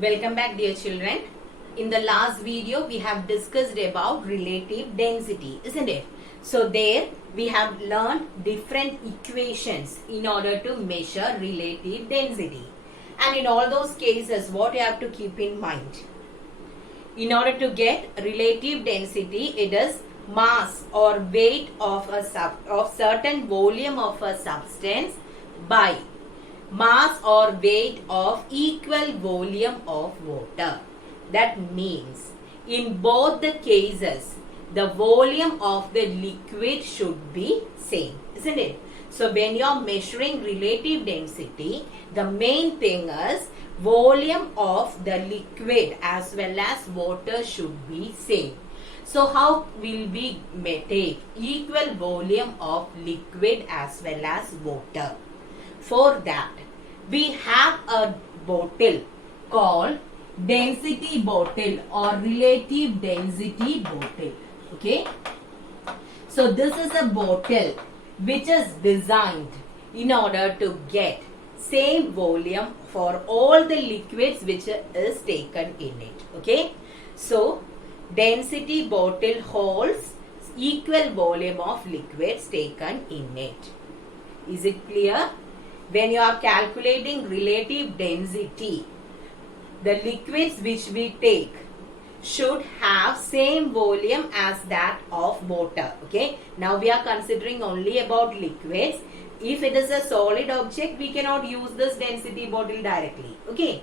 Welcome back, dear children. In the last video we have discussed about relative density, isn't it? So there we have learned different equations in order to measure relative density. And in all those cases, what you have to keep in mind? In order to get relative density, it is mass or weight of certain volume of a substance by mass or weight of equal volume of water. That means in both the cases, the volume of the liquid should be same, isn't it? So when you are measuring relative density, the main thing is volume of the liquid as well as water should be same. So how will we take equal volume of liquid as well as water? For that, we have a bottle called density bottle or relative density bottle. Okay. So this is a bottle which is designed in order to get same volume for all the liquids which is taken in it. Okay. So density bottle holds equal volume of liquids taken in it. Is it clear? When you are calculating relative density, the liquids which we take should have same volume as that of water. Okay. Now we are considering only about liquids. If it is a solid object, we cannot use this density bottle directly. Okay.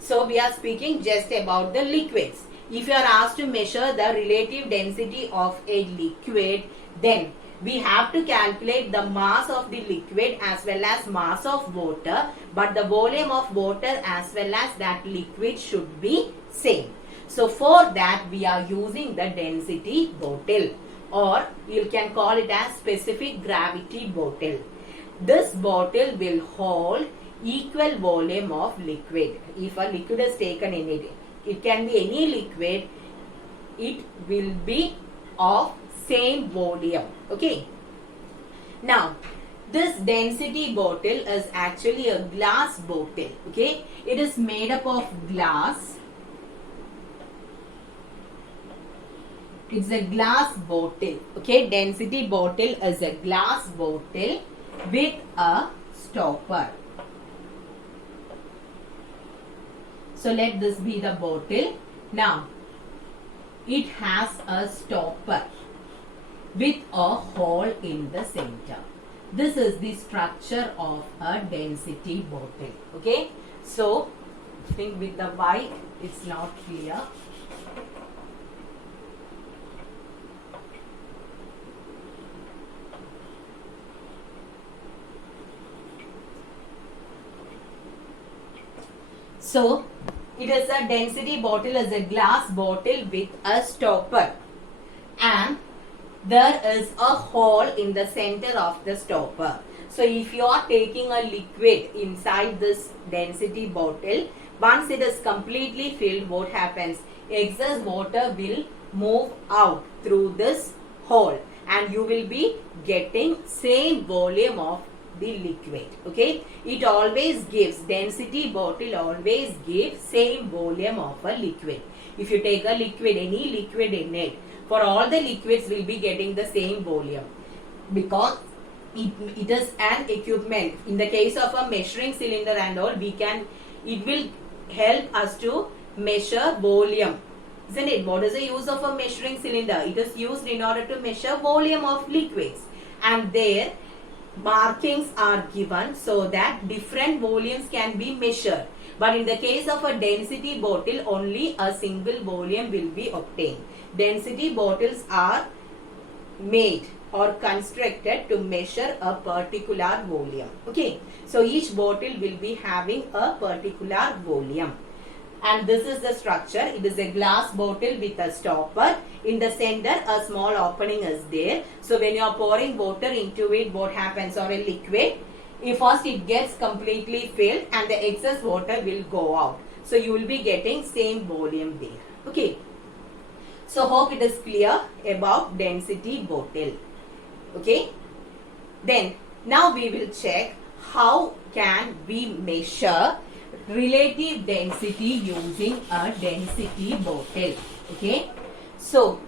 So we are speaking just about the liquids. If you are asked to measure the relative density of a liquid, then we have to calculate the mass of the liquid as well as mass of water, but the volume of water as well as that liquid should be same. So for that we are using the density bottle, or you can call it as specific gravity bottle. This bottle will hold equal volume of liquid. If a liquid is taken in it, it can be any liquid, it will be of same volume. Okay. Now this density bottle is actually a glass bottle. Okay. It is made up of glass. It's a glass bottle. Okay. Density bottle is a glass bottle with a stopper. So let this be the bottle. Now it has a stopper with a hole in the center. This is the structure of a density bottle. Okay. So I think with the white it's not clear. So it is a density bottle is a glass bottle with a stopper, and there is a hole in the center of the stopper. So if you are taking a liquid inside this density bottle, once it is completely filled, what happens? Excess water will move out through this hole and you will be getting same volume of the liquid. Okay. It always gives, density bottle always gives same volume of a liquid. If you take a liquid, any liquid in it, for all the liquids will be getting the same volume, because it is an equipment. In the case of a measuring cylinder and all, it will help us to measure volume, isn't it? What is the use of a measuring cylinder? It is used in order to measure volume of liquids, and there markings are given so that different volumes can be measured. But in the case of a density bottle, only a single volume will be obtained. Density bottles are made or constructed to measure a particular volume. Okay. So each bottle will be having a particular volume. And this is the structure. It is a glass bottle with a stopper. In the center, a small opening is there. So when you are pouring water into it, what happens? Or a liquid, first it gets completely filled and the excess water will go out. So you will be getting same volume there. Okay. So hope it is clear about density bottle. Okay. Then now we will check how can we measure relative density using a density bottle. Okay. So,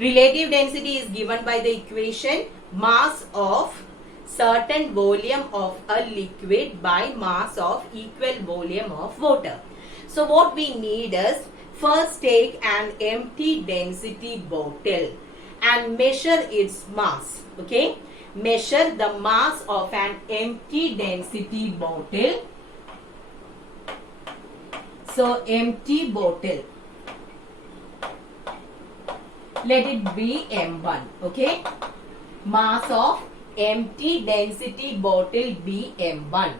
relative density is given by the equation mass of certain volume of a liquid by mass of equal volume of water. So, what we need is first take an empty density bottle and measure its mass. Okay. Measure the mass of an empty density bottle. So, empty bottle. Let it be M1. Okay. Mass of empty density bottle be M1.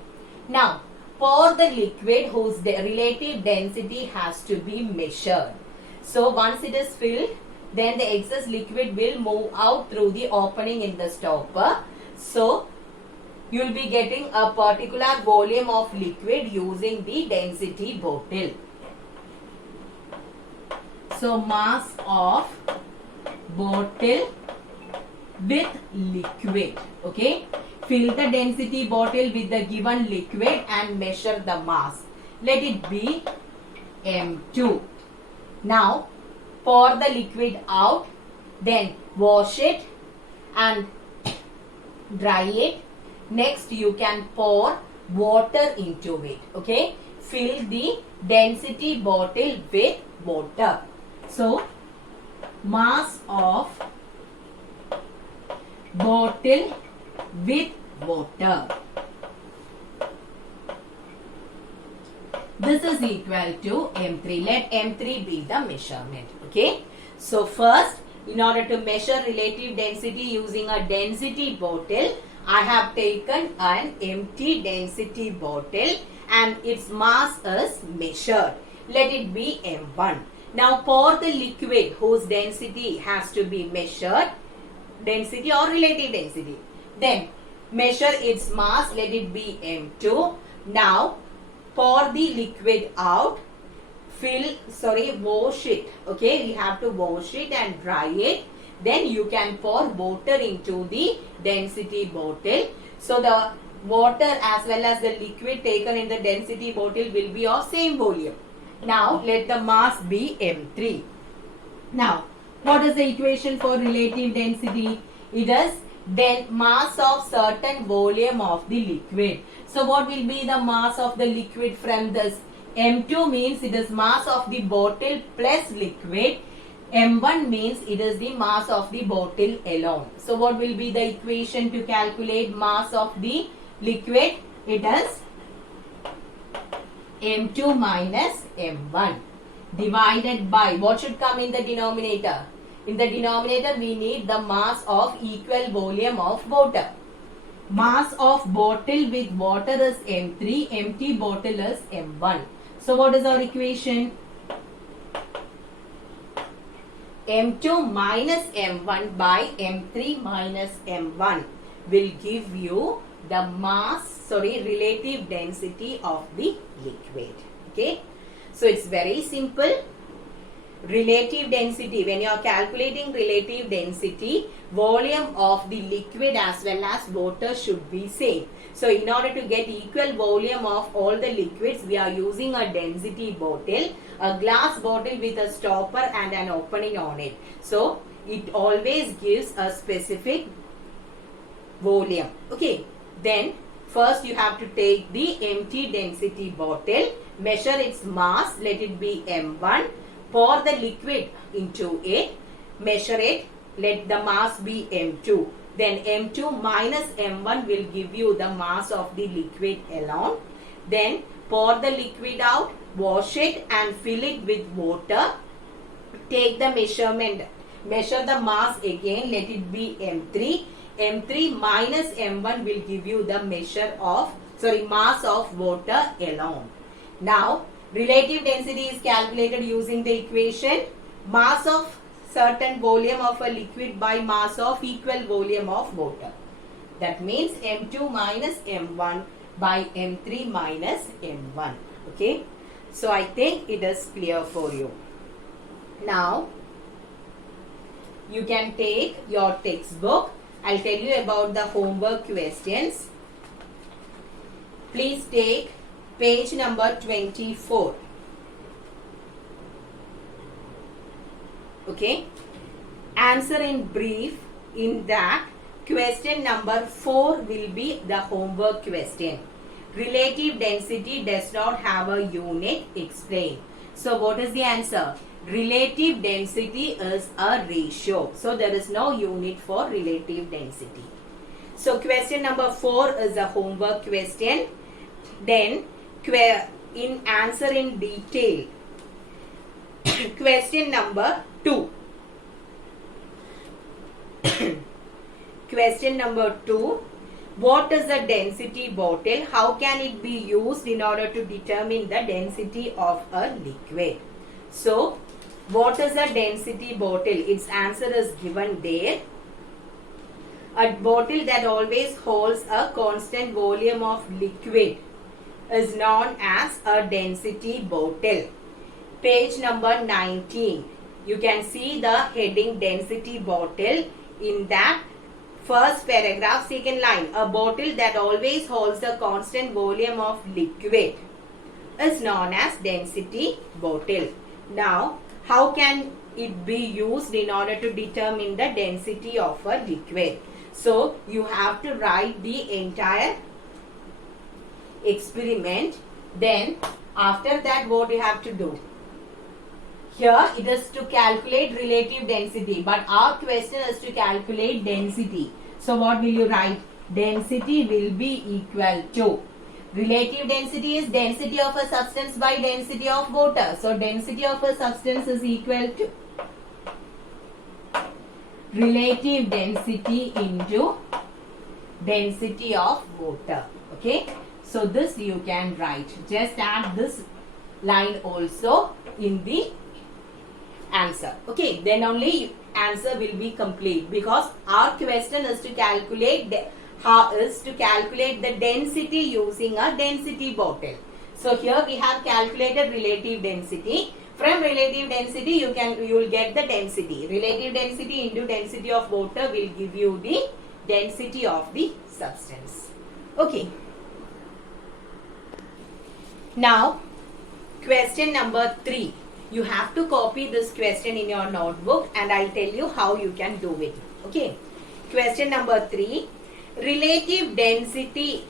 Now, pour the liquid whose relative density has to be measured. So, once it is filled, then the excess liquid will move out through the opening in the stopper. So, you will be getting a particular volume of liquid using the density bottle. So, mass of bottle with liquid. Okay. Fill the density bottle with the given liquid and measure the mass. Let it be M2. Now, pour the liquid out, then wash it and dry it. Next, you can pour water into it. Okay. Fill the density bottle with water. So, mass of bottle with water. This is equal to M3. Let M3 be the measurement. Okay. So, first, in order to measure relative density using a density bottle, I have taken an empty density bottle and its mass is measured. Let it be M1. Now, pour the liquid whose density has to be measured, density or relative density. Then, measure its mass, let it be M2. Now, pour the liquid out, wash it. Okay, we have to wash it and dry it. Then you can pour water into the density bottle. So, the water as well as the liquid taken in the density bottle will be of same volume. Now, let the mass be M3. Now, what is the equation for relative density? It is then mass of certain volume of the liquid. So, what will be the mass of the liquid from this? M2 means it is mass of the bottle plus liquid. M1 means it is the mass of the bottle alone. So, what will be the equation to calculate mass of the liquid? It is M2 minus M1 divided by, what should come in the denominator? In the denominator, we need the mass of equal volume of water. Mass of bottle with water is M3, empty bottle is M1. So, what is our equation? M2 minus M1 by M3 minus M1 will give you the relative density of the liquid. Okay. So, it's very simple. Relative density, when you are calculating relative density, volume of the liquid as well as water should be same. So, in order to get equal volume of all the liquids, we are using a density bottle, a glass bottle with a stopper and an opening on it. So, it always gives a specific volume. Okay. Then, first you have to take the empty density bottle, measure its mass, let it be M1. Pour the liquid into it, measure it, let the mass be M2. Then M2 minus M1 will give you the mass of the liquid alone. Then pour the liquid out, wash it and fill it with water. Take the measurement, measure the mass again, let it be M3. M3 minus M1 will give you the mass of water alone. Now, relative density is calculated using the equation mass of certain volume of a liquid by mass of equal volume of water. That means M2 minus M1 by M3 minus M1. Okay. So, I think it is clear for you. Now, you can take your textbook. I'll tell you about the homework questions. Please take Page number 24. Okay. Answer in brief. In that, question number 4 will be the homework question. Relative density does not have a unit. Explain. So what is the answer? Relative density is a ratio. So there is no unit for relative density. So question number 4 is a homework question. Then in answer in detail. Question number 2. Question number 2. What is the density bottle? How can it be used in order to determine the density of a liquid? So, what is a density bottle? Its answer is given there. A bottle that always holds a constant volume of liquid is known as a density bottle. Page number 19. You can see the heading density bottle. In that first paragraph, second line, a bottle that always holds the constant volume of liquid is known as density bottle. Now, how can it be used in order to determine the density of a liquid? So, you have to write the entire experiment. Then, after that, what you have to do? Here it is to calculate relative density, but our question is to calculate density. So what will you write? Density will be equal to, relative density is density of a substance by density of water. So density of a substance is equal to relative density into density of water. Okay. So this you can write. Just add this line also in the answer. Okay, then only answer will be complete, because our question is to calculate the density using a density bottle. So here we have calculated relative density. From relative density you will get the density. Relative density into density of water will give you the density of the substance. Okay. Now question number 3. You have to copy this question in your notebook and I'll tell you how you can do it. Okay. Question number 3. Relative density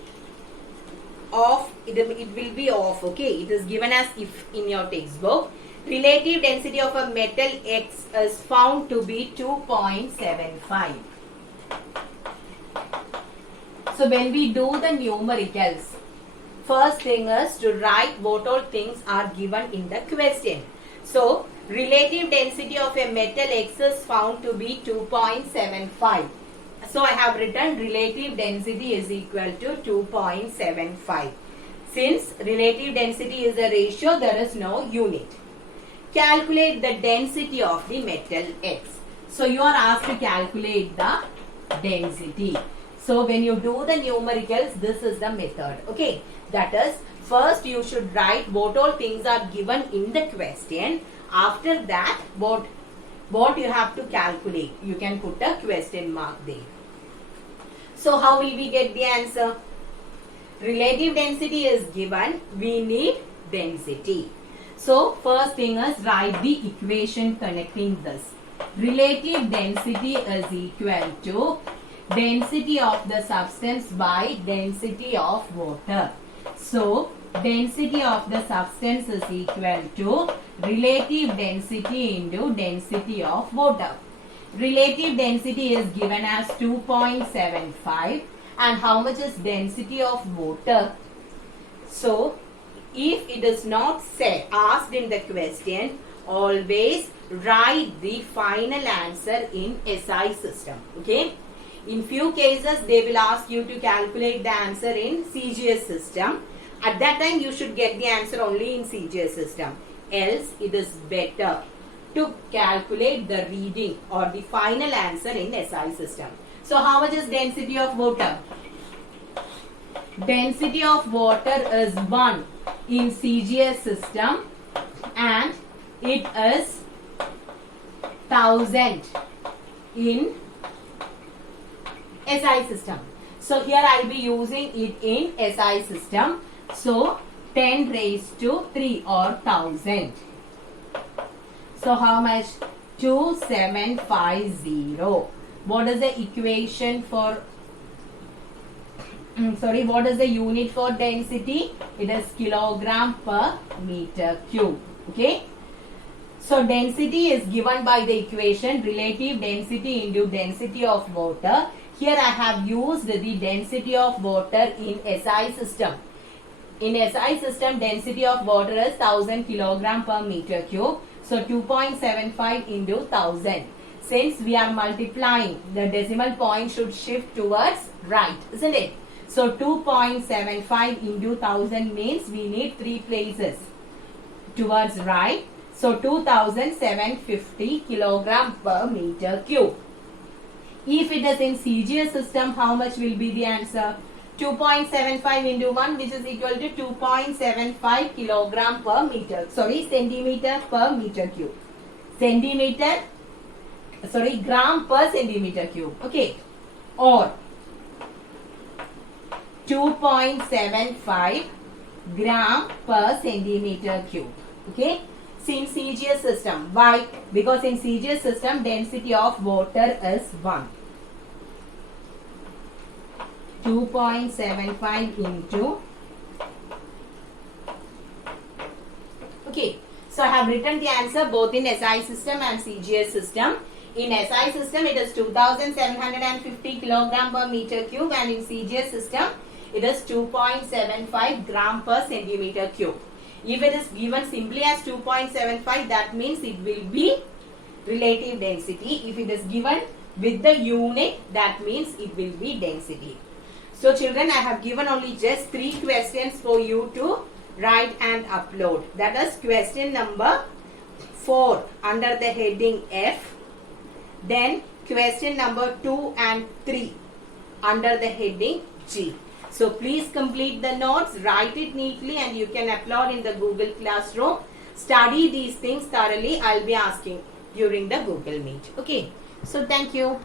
of, it will be of, okay. It is given as if in your textbook. Relative density of a metal X is found to be 2.75. So when we do the numericals, first thing is to write what all things are given in the question. So, relative density of a metal X is found to be 2.75. So, I have written relative density is equal to 2.75. Since relative density is a ratio, there is no unit. Calculate the density of the metal X. So, you are asked to calculate the density. So, when you do the numericals, this is the method. Okay. That is, first you should write what all things are given in the question. After that, what you have to calculate. You can put a question mark there. So how will we get the answer? Relative density is given. We need density. So first thing is write the equation connecting this. Relative density is equal to density of the substance by density of water. So, density of the substance is equal to relative density into density of water. Relative density is given as 2.75, and how much is density of water? So, if it is not asked in the question, always write the final answer in SI system. Okay. In few cases, they will ask you to calculate the answer in CGS system. At that time, you should get the answer only in CGS system. Else, it is better to calculate the reading or the final answer in SI system. So, how much is density of water? Density of water is 1 in CGS system and it is 1000 in SI system. So here I will be using it in SI system. So 10 raised to 3 or 1000. So how much? 2750. What is the equation for what is the unit for density? It is kilogram per meter cube. Okay. So density is given by the equation relative density into density of water. Here I have used the density of water in SI system. In SI system, density of water is 1000 kilogram per meter cube. So 2.75 into 1000. Since we are multiplying, the decimal point should shift towards right, isn't it? So 2.75 into 1000 means we need 3 places towards right. So 2750 kilogram per meter cube. If it is in CGS system, how much will be the answer? 2.75 into 1, which is equal to 2.75 kilogram per meter. Centimeter per meter cube. Gram per centimeter cube. Okay. Or 2.75 gram per centimeter cube. Okay. In CGS system. Why? Because in CGS system, density of water is 1. 2.75 into. Okay. So I have written the answer both in SI system and CGS system. In SI system, it is 2750 kilogram per meter cube, and in CGS system, it is 2.75 gram per centimeter cube. If it is given simply as 2.75, that means it will be relative density. If it is given with the unit, that means it will be density. So children, I have given only just 3 questions for you to write and upload. That is question number 4 under the heading F. Then question number 2 and 3 under the heading G. So please complete the notes, write it neatly, and you can upload in the Google Classroom. Study these things thoroughly. I'll be asking during the Google Meet. Okay. So thank you.